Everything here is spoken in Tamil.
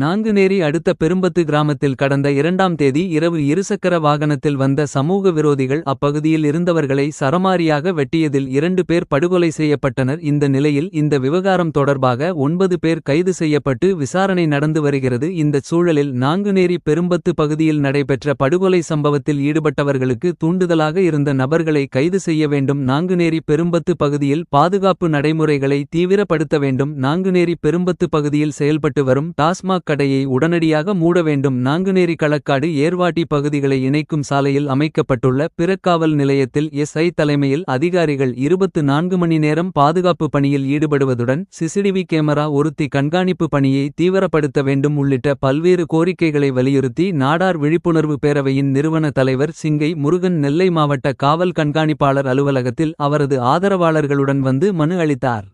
நாங்குநேரி அடுத்த பெரும்பத்து கிராமத்தில் கடந்த 2ஆம் தேதி இரவு இருசக்கர வாகனத்தில் வந்த சமூக விரோதிகள் அப்பகுதியில் இருந்தவர்களை சரமாரியாக வெட்டியதில் 2 பேர் படுகொலை செய்யப்பட்டனர். இந்த நிலையில் இந்த விவகாரம் தொடர்பாக 9 பேர் கைது செய்யப்பட்டு விசாரணை நடந்து வருகிறது. இந்தச் சூழலில் நாங்குநேரி பெரும்பத்து பகுதியில் நடைபெற்ற படுகொலை சம்பவத்தில் ஈடுபட்டவர்களுக்கு தூண்டுதலாக இருந்த நபர்களை கைது செய்ய வேண்டும். நாங்குநேரி பெரும்பத்து பகுதியில் பாதுகாப்பு நடைமுறைகளை தீவிரப்படுத்த வேண்டும். நாங்குநேரி பெரும்பத்து பகுதியில் செயல்பட்டு வரும் டாஸ்மாக் கடையை உடனடியாக மூட வேண்டும். நாங்குநேரி களக்காடு ஏர்வாடி பகுதிகளை இணைக்கும் சாலையில் அமைக்கப்பட்டுள்ள பிறக்காவல் நிலையத்தில் எஸ்ஐ தலைமையில் அதிகாரிகள் 24 மணி நேரம் பாதுகாப்பு பணியில் ஈடுபடுவதுடன் சிசிடிவி கேமரா ஒருத்தி கண்காணிப்பு பணியை தீவிரப்படுத்த வேண்டும் உள்ளிட்ட பல்வேறு கோரிக்கைகளை வலியுறுத்தி நாடார் விழிப்புணர்வு பேரவையின் நிறுவன தலைவர் சிங்கை முருகன் நெல்லை மாவட்ட காவல் கண்காணிப்பாளர் அலுவலகத்தில் அவரது ஆதரவாளர்களுடன் வந்து மனு அளித்தார்.